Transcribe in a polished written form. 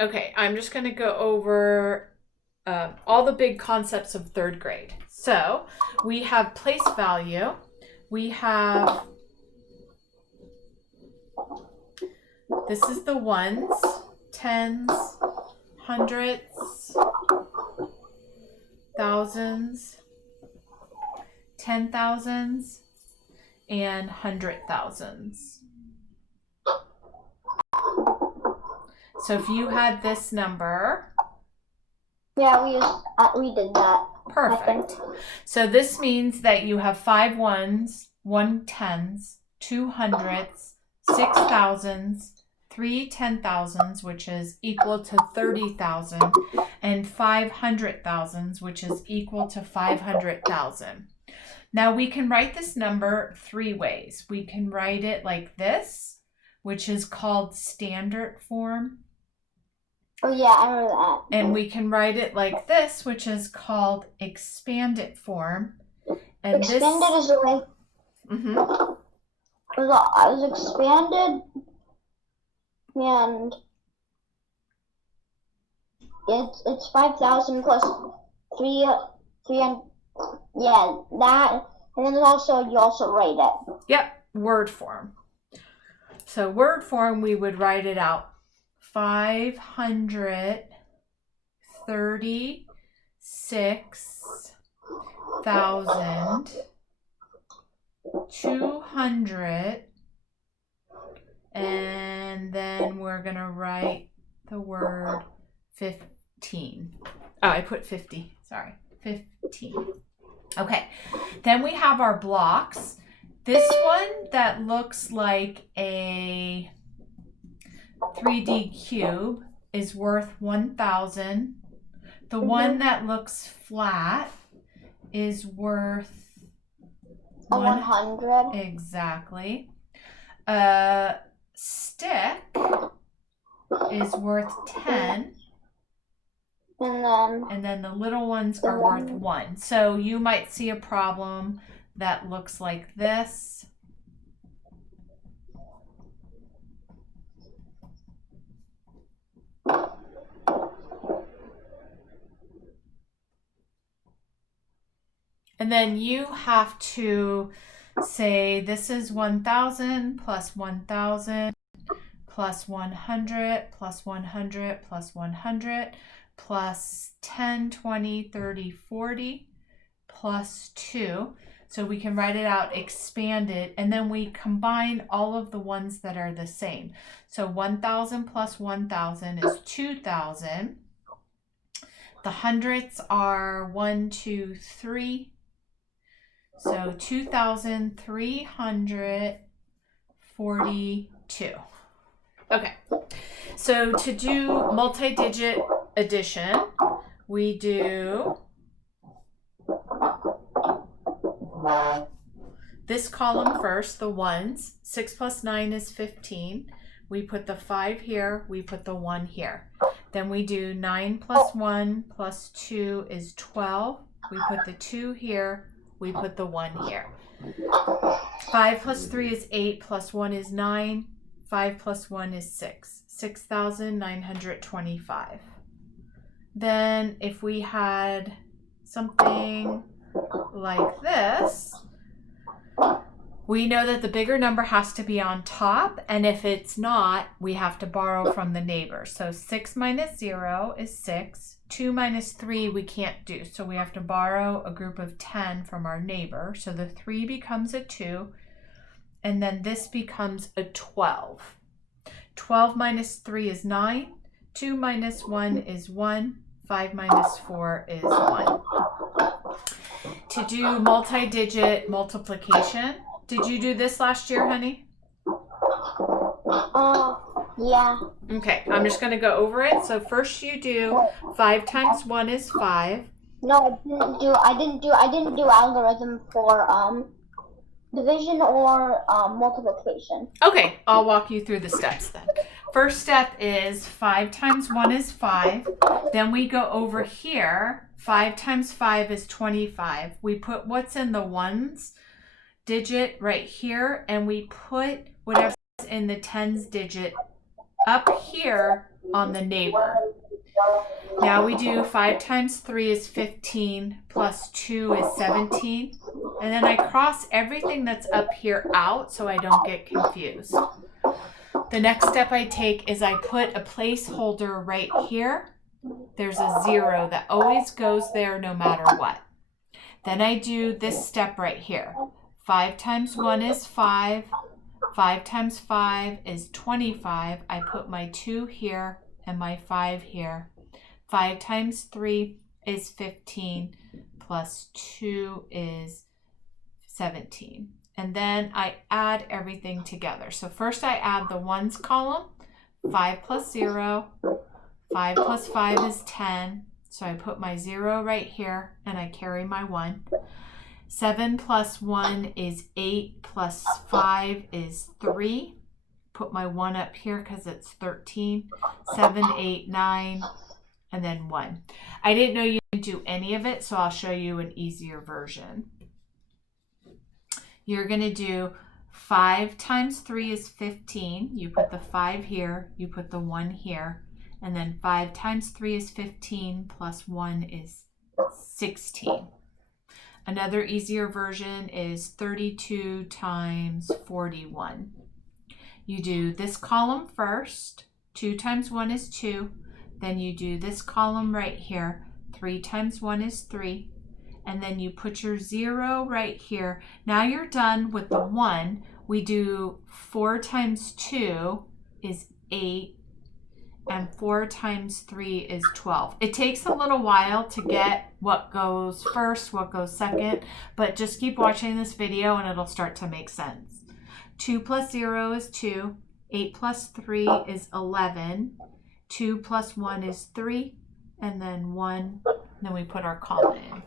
Okay, I'm just going to go over all the big concepts of third grade. So we have place value. We have, this is the ones, tens, hundreds, thousands, 10,000s, and 100,000s. So if you had this number. Yeah, we did that. Perfect. So this means that you have 5 ones, 1 tens, 2 hundreds, 6 thousands, 3 10,000s, which is equal to 30,000, and 500,000s, which is equal to 500,000. Now we can write this number 3 ways. We can write it like this, which is called standard form. Oh yeah, I remember that. And we can write it like this, which is called expanded form. And expanded is the way. Mm-hmm. I was expanded, and it's 5,000 plus 3 and yeah, that, and then also you also write it. Yep, word form. So word form, we would write it out 536,200, and then we're gonna write the word 15. Oh, I put 50. Sorry, 15. Okay, then we have our blocks. This one that looks like a 3D cube is worth 1,000. The one that looks flat is worth 100. Exactly. A stick is worth 10. And then the little ones are worth 1. So you might see a problem that looks like this. And then you have to say this is 1,000 plus 1,000 plus 100 plus 100 plus 100 plus 10, 20, 30, 40 plus 2. So we can write it out expanded, and then we combine all of the ones that are the same. So 1,000 plus 1,000 is 2,000. The hundreds are 1, 2, 3. So 2,342. Okay, so to do multi-digit addition, we do this column first, the ones. 6 plus 9 is 15. We put the 5 here, we put the 1 here. Then we do 9 plus 1 plus 2 is 12. We put the 2 here, we put the 1 here. 5 plus 3 is 8, plus 1 is 9. 5 plus 1 is 6. 6,925. Then if we had something like this, we know that the bigger number has to be on top, and if it's not, we have to borrow from the neighbor. So 6 minus 0 is 6. 2 minus 3 we can't do, so we have to borrow a group of 10 from our neighbor. So the 3 becomes a 2, and then this becomes a 12. 12 minus 3 is 9. 2 minus 1 is 1. 5 minus 4 is 1. To do multi-digit multiplication, did you do this last year, honey? Yeah. Okay, I'm just going to go over it. So first you do 5 times 1 is 5. No, I didn't do algorithm for division or multiplication. Okay, I'll walk you through the steps then. First step is 5 times 1 is 5. Then we go over here. 5 times 5 is 25. We put what's in the ones digit right here, and we put whatever's in the tens digit up here on the neighbor. Now we do 5 times 3 is 15 plus 2 is 17. And then I cross everything that's up here out so I don't get confused. The next step I take is I put a placeholder right here. There's a 0 that always goes there no matter what. Then I do this step right here. 5 times 1 is 5. 5 times 5 is 25. I put my 2 here and my 5 here. 5 times 3 is 15 plus 2 is 17. And then I add everything together. So first I add the ones column. 5 plus 0. 5 plus 5 is 10. So I put my 0 right here and I carry my 1. 7 plus 1 is 8 plus 5 is 3. Put my 1 up here because it's 13. 7, 8, 9, and then 1. I didn't know you could do any of it, so I'll show you an easier version. You're going to do 5 times 3 is 15. You put the 5 here, you put the 1 here, and then 5 times 3 is 15 plus 1 is 16. Another easier version is 32 times 41. You do this column first. 2 times 1 is 2. Then you do this column right here. 3 times 1 is 3. And then you put your 0 right here. Now you're done with the 1. We do 4 times 2 is 8. And 4 times 3 is 12. It takes a little while to get what goes first, what goes second, but just keep watching this video and it'll start to make sense. 2 plus 0 is 2. 8 plus 3 is 11. 2 plus 1 is 3. And then 1. Then we put our comma in.